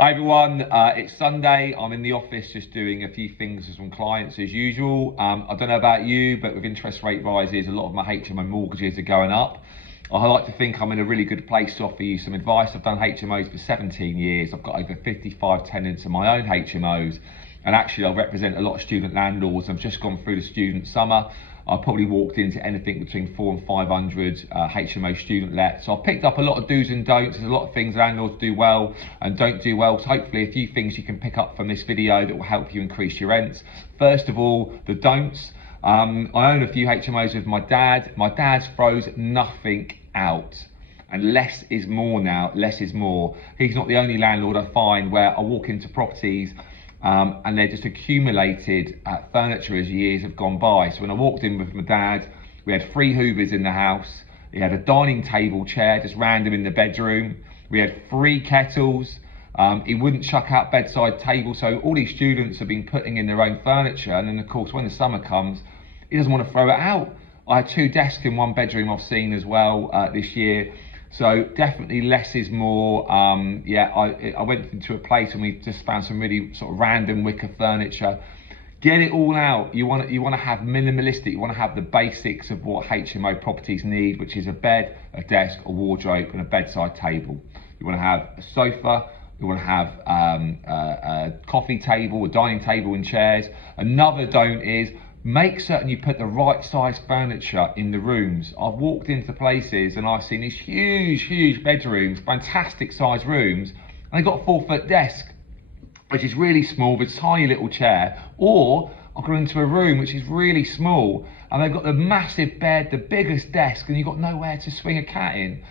Hi everyone, it's Sunday. I'm in the office just doing a few things with some clients as usual. I don't know about you, but with interest rate rises, a lot of my HMO mortgages are going up. I like to think I'm in a really good place to offer you some advice. I've done HMOs for 17 years. I've got over 55 tenants in my own HMOs. And actually I represent a lot of student landlords. I've just gone through the student summer. I probably walked into anything between 400 and 500 HMO student lets. So I've picked up a lot of do's and don'ts. There's a lot of things landlords do well and don't do well. So hopefully a few things you can pick up from this video that will help you increase your rents. First of all, the don'ts. I own a few HMOs with my dad. My dad throws nothing out. And less is more now, less is more. He's not the only landlord I find where I walk into properties and they're just accumulated furniture as years have gone by. So when I walked in with my dad, we had 3 Hoovers in the house. He had a dining table chair, just random in the bedroom. We had 3 kettles. He wouldn't chuck out bedside table. So all these students have been putting in their own furniture. And then of course, when the summer comes, he doesn't want to throw it out. I had 2 desks in 1 bedroom I've seen as well this year. So definitely less is more. I went into a place and we just found some really sort of random wicker furniture. Get it all out. You want to have minimalistic. You want to have the basics of what HMO properties need, which is a bed, a desk, a wardrobe, and a bedside table. You want to have a sofa. You want to have a coffee table, a dining table, and chairs. Another don't is make certain you put the right size furniture in the rooms. I've walked into places and I've seen these huge bedrooms, fantastic size rooms, and they've got a 4-foot desk, which is really small with a tiny little chair. Or I've gone into a room which is really small and they've got the massive bed, the biggest desk, and you've got nowhere to swing a cat in.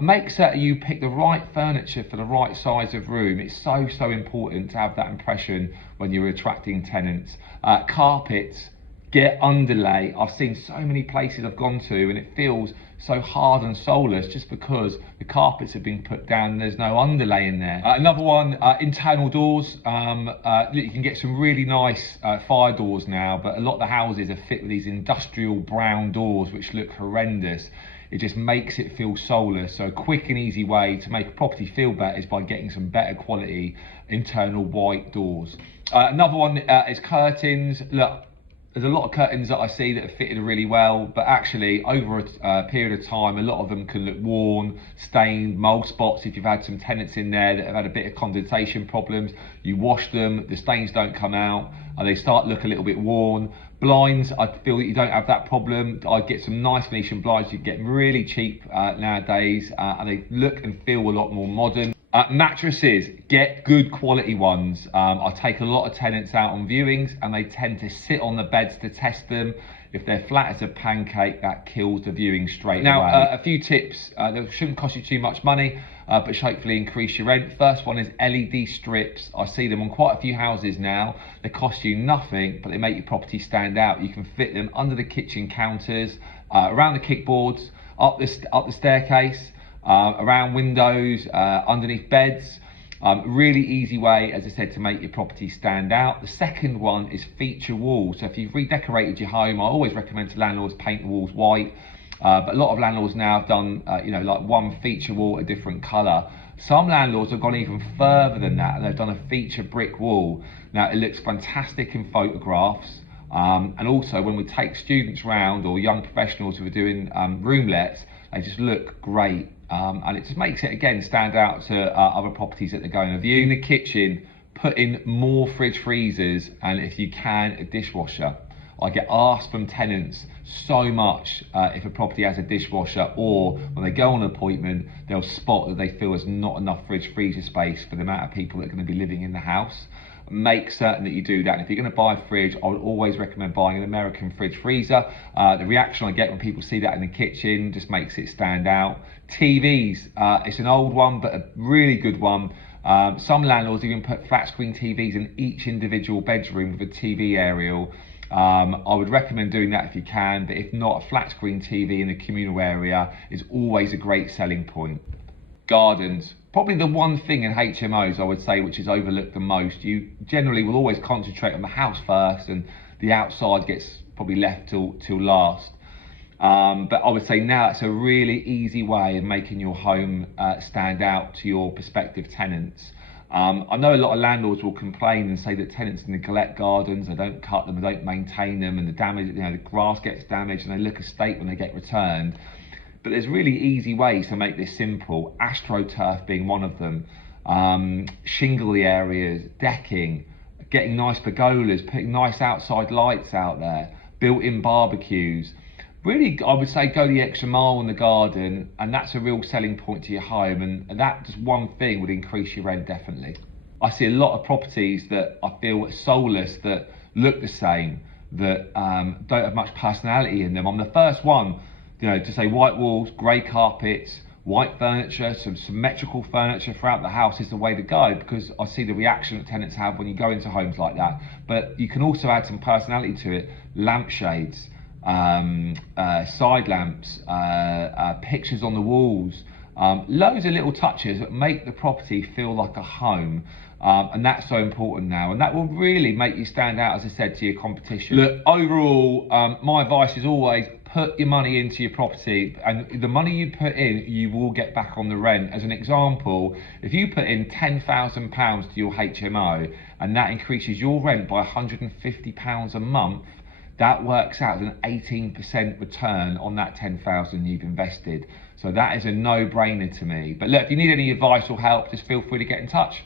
Make certain you pick the right furniture for the right size of room. It's so important to have that impression when you're attracting tenants. Carpets, get underlay. I've seen so many places I've gone to and it feels so hard and soulless just because the carpets have been put down and there's no underlay in there. Another one, internal doors. You can get some really nice fire doors now, but a lot of the houses are fit with these industrial brown doors which look horrendous. It just makes it feel soulless. So a quick and easy way to make a property feel better is by getting some better quality internal white doors. Another one is curtains. Look, there's a lot of curtains that I see that are fitted really well, but actually over a period of time, a lot of them can look worn, stained, mold spots. If you've had some tenants in there that have had a bit of condensation problems, you wash them, the stains don't come out, and they start to look a little bit worn. Blinds, I feel that you don't have that problem. I get some nice Venetian blinds you can get really cheap nowadays, and they look and feel a lot more modern. Mattresses, get good quality ones. I take a lot of tenants out on viewings and they tend to sit on the beds to test them. If they're flat as a pancake, that kills the viewing straight away. Now, a few tips that shouldn't cost you too much money, but should hopefully increase your rent. First one is LED strips. I see them on quite a few houses now. They cost you nothing, but they make your property stand out. You can fit them under the kitchen counters, around the kickboards, up the staircase, around windows, underneath beds. Really easy way, as I said, to make your property stand out. The second one is feature walls. So if you've redecorated your home, I always recommend to landlords paint the walls white. But a lot of landlords now have done, like one feature wall a different colour. Some landlords have gone even further than that and they've done a feature brick wall. Now it looks fantastic in photographs. And also when we take students round or young professionals who are doing room lets, they just look great. And it just makes it, again, stand out to other properties that they're going to view. In the kitchen, put in more fridge freezers and if you can, a dishwasher. I get asked from tenants so much if a property has a dishwasher, or when they go on an appointment, they'll spot that they feel there's not enough fridge freezer space for the amount of people that are going to be living in the house. Make certain that you do that. And if you're going to buy a fridge, I would always recommend buying an American fridge freezer. The reaction I get when people see that in the kitchen just makes it stand out. TVs, it's an old one, but a really good one. Some landlords even put flat screen TVs in each individual bedroom with a TV aerial. I would recommend doing that if you can, but if not, a flat screen TV in the communal area is always a great selling point. Gardens, probably the one thing in HMOs I would say which is overlooked the most. You generally will always concentrate on the house first and the outside gets probably left till last. But I would say now it's a really easy way of making your home stand out to your prospective tenants. I know a lot of landlords will complain and say that tenants neglect gardens, they don't cut them, they don't maintain them, and the damage, the grass gets damaged and they look a state when they get returned. But there's really easy ways to make this simple, AstroTurf being one of them. Shingly areas, decking, getting nice pergolas, putting nice outside lights out there, built-in barbecues. Really, I would say go the extra mile in the garden, and that's a real selling point to your home, and that just one thing would increase your rent definitely. I see a lot of properties that I feel are soulless, that look the same, that don't have much personality in them. I'm the first one, to say white walls, grey carpets, white furniture, some symmetrical furniture throughout the house is the way to go, because I see the reaction that tenants have when you go into homes like that. But you can also add some personality to it, lampshades, side lamps, pictures on the walls, loads of little touches that make the property feel like a home, and that's so important now, and that will really make you stand out, as I said, to your competition. Look, overall, my advice is always put your money into your property, and the money you put in, you will get back on the rent. As an example, if you put in £10,000 to your HMO and that increases your rent by £150 a month, that works out as an 18% return on that 10,000 you've invested. So that is a no-brainer to me. But look, if you need any advice or help, just feel free to get in touch.